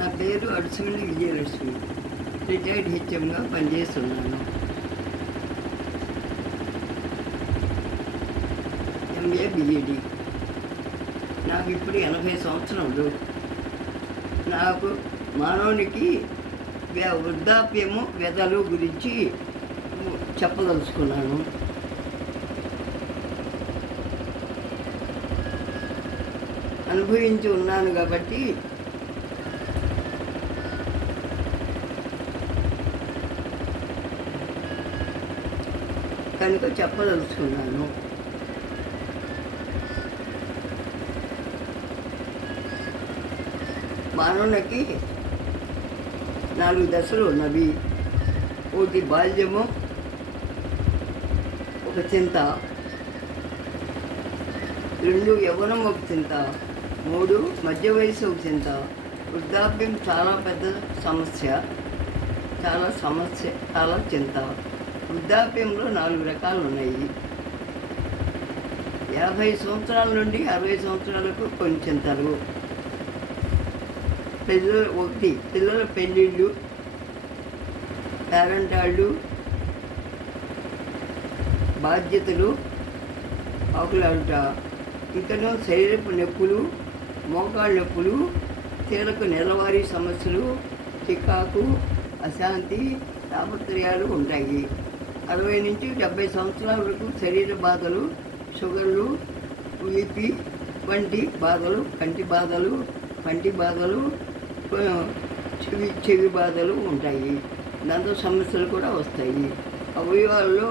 నా పేరు అడుసుమిల్లి విజయలక్ష్మి. రిటైర్డ్ హెచ్ఎంగా పనిచేస్తున్నాను. MA B Ed. నాకు ఇప్పుడు 80 సంవత్సరాలు. నాకు మానవునికి వృద్ధాప్యము వ్యధలు గురించి చెప్పదలుచుకున్నాను. అనుభవించి ఉన్నాను కాబట్టి కనుక చెప్పదలుచుకున్నాను. మానవునికి 4 దశలు ఉన్నవి. ఒకటి బాల్యము, ఒక చింత. 2 యవ్వనం, ఒక చింత. 3 మధ్య వయసు, ఒక చింత. వృద్ధాప్యం చాలా పెద్ద సమస్య, చాలా చింత. వృద్ధాప్యంలో 4 రకాలు ఉన్నాయి. 50 సంవత్సరాల నుండి 60 సంవత్సరాలకు కొన్ని చింతలు. పిల్లల పెళ్ళిళ్ళు, పేరెంటాళ్ళు, బాధ్యతలు, ఆకులాడుట, ఇంకనూ శరీరపు నొప్పులు, మోకాళ్ళ నొప్పులు, తీరకు నెలవారీ సమస్యలు, చికాకు, అశాంతి, తాపత్రయాలు ఉంటాయి. 60 నుంచి 70 సంవత్సరాల వరకు శరీర బాధలు, షుగర్లు, బీపీ వంటి బాధలు, కంటి బాధలు, పంటి బాధలు, చెవి బాధలు ఉంటాయి. దాంతో సమస్యలు కూడా వస్తాయి. అవయవాల్లో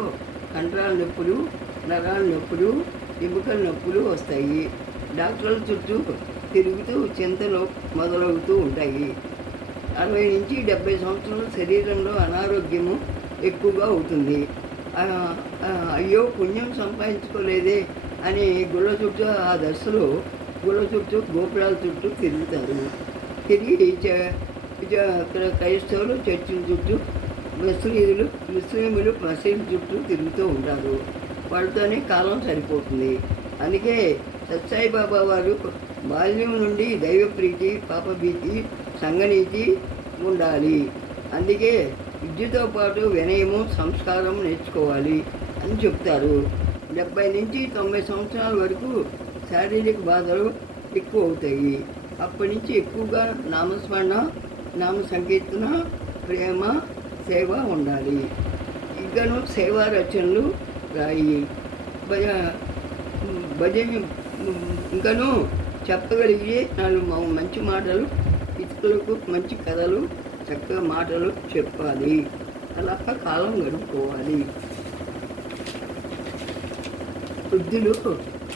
కండరాల నొప్పులు, నరాల నొప్పులు, ఎముకల నొప్పులు వస్తాయి. డాక్టర్ల చుట్టూ తిరుగుతూ చింతలు మొదలవుతూ ఉంటాయి. 60 నుంచి 70 సంవత్సరాల శరీరంలో అనారోగ్యము ఎక్కువగా అవుతుంది. అయ్యో పుణ్యం సంపాదించుకోలేదే అని గుళ్ళ చుట్టూ, ఆ దశలో గుళ్ళ చుట్టూ, గోపురాల చుట్టూ తిరుగుతారు. తిరిగి క్రైస్తవులు చర్చిల చుట్టూ, ముస్లింలు మసీదు చుట్టూ తిరుగుతూ ఉంటారు. వాళ్ళతోనే కాలం సరిపోతుంది. అందుకే సత్సాయిబాబా వారు బాల్యం నుండి దైవప్రీతి, పాపభీతి, సంఘనీతి ఉండాలి. అందుకే విద్యతో పాటు వినయము, సంస్కారం నేర్చుకోవాలి అని చెప్తారు. 70 నుంచి 90 సంవత్సరాల వరకు శారీరక బాధలు ఎక్కువ అవుతాయి. అప్పటి నుంచి ఎక్కువగా నామస్మరణ, నామ సంకీర్తన, ప్రేమ, సేవ ఉండాలి. ఇంకను సేవా రచనలు రాయి. భజన ఇంకను చెప్పగలిగే 4 మంచి మాటలు, ఇతరులకు మంచి కథలు, చక్కగా మాటలు చెప్పాలి. అలా కాలం గడుపుకోవాలి. వృద్ధులు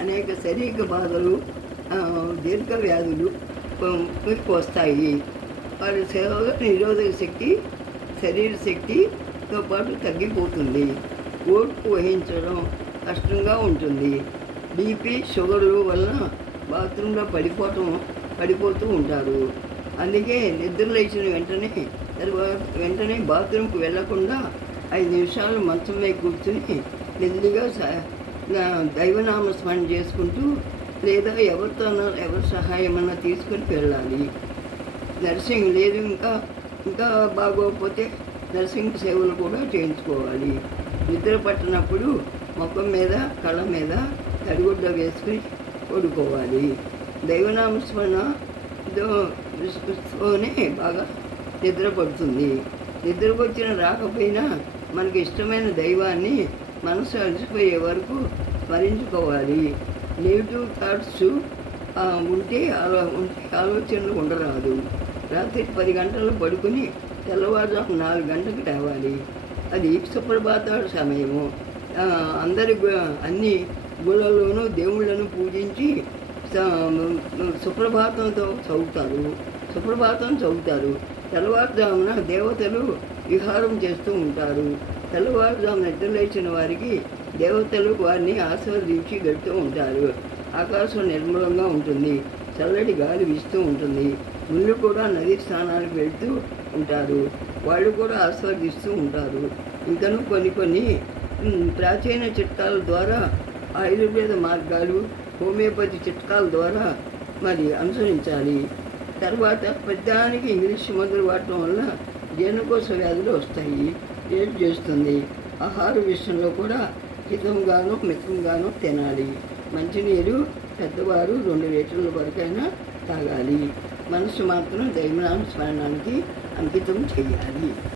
అనేక శారీరక బాధలు, దీర్ఘ వ్యాధులు వస్తాయి. వారి సేవగా నిరోధక శక్తి, శరీర శక్తితో పాటు తగ్గిపోతుంది. ఓర్పు వహించడం కష్టంగా ఉంటుంది. బీపీ, షుగర్లు వలన బాత్రూంలో పడిపోతూ ఉంటారు. అందుకే నిద్ర లేచిన వెంటనే బాత్రూంకి వెళ్లకుండా 5 నిమిషాలు మంచం మీద కూర్చుని నెమ్మదిగా దైవనామ స్మరణ చేసుకుంటూ, లేదా ఎవరి సహాయమన్నా తీసుకుని వెళ్ళాలి. నర్సింగ్ లేదు, ఇంకా బాగోకపోతే నర్సింగ్ సేవలు కూడా చేయించుకోవాలి. నిద్ర పట్టినప్పుడు ముఖం మీద, కళ్ళ మీద తడిగుడ్డ వేసుకుని పడుకోవాలి. దైవనామస్మరణతోనే బాగా నిద్ర పడుతుంది. నిద్రకు వచ్చిన రాకపోయినా మనకి ఇష్టమైన దైవాన్ని మనసు అలసిపోయే వరకు స్మరించుకోవాలి. నెగిటివ్ థాట్స్ ఉంటే ఆలోచనలు ఉండరాదు. రాత్రి 10 గంటలు పడుకుని తెల్లవారుజాము 4 గంటలకు లేవాలి. అది సుప్రభాత సమయము. అన్ని గుళ్ళలోనూ దేవుళ్ళను పూజించి సుప్రభాతం చదువుతారు. తెల్లవారుజామున దేవతలు విహారం చేస్తూ ఉంటారు. తెల్లవారుజామున నిద్రలేచిన వారికి దేవతలు వారిని ఆశీర్వదించి వెళ్తూ ఉంటారు. ఆకాశం నిర్మలంగా ఉంటుంది. చల్లటి గాలి వీస్తూ ఉంటుంది. ముళ్ళు కూడా నదీ స్నానాలకు వెళ్తూ ఉంటారు. వాళ్ళు కూడా ఆస్వాదిస్తూ ఉంటారు. ఇంకనూ కొన్ని ప్రాచీన చిట్కాల ద్వారా, ఆయుర్వేద మార్గాలు, హోమియోపతి చిట్కాల ద్వారా అనుసరించాలి. తర్వాత పెద్దానికి ఇంగ్లీష్ మందులు వాడటం వల్ల జీర్ణకోశ వ్యాధులు వస్తాయి, ఏడ్ చేస్తుంది. ఆహార విషయంలో కూడా హితంగాను మితంగాను తినాలి. మంచినీరు పెద్దవారు 2 లీటర్ల వరకైనా తాగాలి. మనసు మాత్రం దైవనామ స్మరణానికి అంకితం చేయాలి.